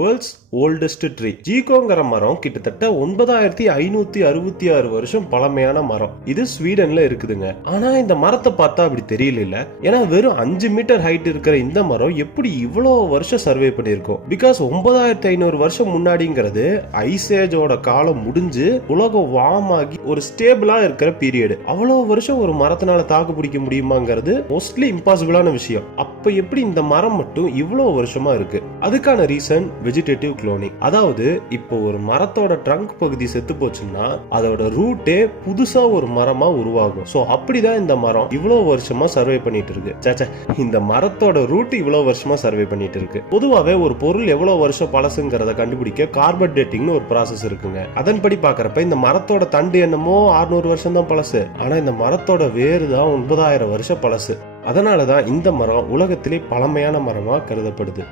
World's oldest tree. ஜீகோங்கிற மரம் கிட்டத்தட்ட 9566 வருஷம் பழமையான மரம். இது ஸ்வீடன்ல இருக்குதுங்க. ஆனா இந்த மரத்தை பார்த்தா அப்படி தெரியல. ஏன்னா வெறும் 5 மீட்டர் ஹைட் இருக்கிற இந்த மரம் எப்படி இவ்வளவு வருஷம் சர்வே பண்ணிருக்கும்? பிகாஸ் 9500 வருஷம் முன்னாடிங்கிறது ஐசேஜோட காலம் முடிஞ்சு உலகம் வார்ம் ஆகி ஒரு ஸ்டேபிளா இருக்கிற பீரியட். அவ்வளவு வருஷம் ஒரு மரத்தினால தாக்கு பிடிக்க முடியுமாங்கிறது மோஸ்ட்லி இம்பாசிபிளான விஷயம். அப்ப எப்படி இந்த மரம் மட்டும் இவ்வளவு வருஷமா இருக்கு? அதுக்கான ரீசன் வெஜிடேட்டிவ் குளோனிங். அதாவது இப்போ ஒரு மரத்தோட ட்ரங்க் பகுதி செத்து போச்சுன்னா அதோட ரூட்டே புதுசா ஒரு மரமா உருவாகும். சோ அப்படிதான் இந்த மரம் இவ்வளவு வருஷமா சர்வே பண்ணிட்டு இருக்கு. சேச்சே, இந்த மரத்தோட ரூட் இவ்வளவு வருஷமா சர்வே பண்ணிட்டு இருக்கு. பொதுவாவே ஒரு பொருள் எவ்வளவு வருஷம் பழசுங்கிறத கண்டுபிடிக்க கார்பன் டேட்டிங்னு ஒரு ப்ராசஸ் இருக்குங்க. அதன்படி பாக்குறப்ப இந்த மரத்தோட தண்டு என்னமோ 600 வருஷம் தான் பழசு. ஆனா இந்த மரத்தோட வேறு தான் 9000 வருஷம் பழசு. அதனாலதான் இந்த மரம் உலகத்திலே பழமையான மரமா கருதப்படுது.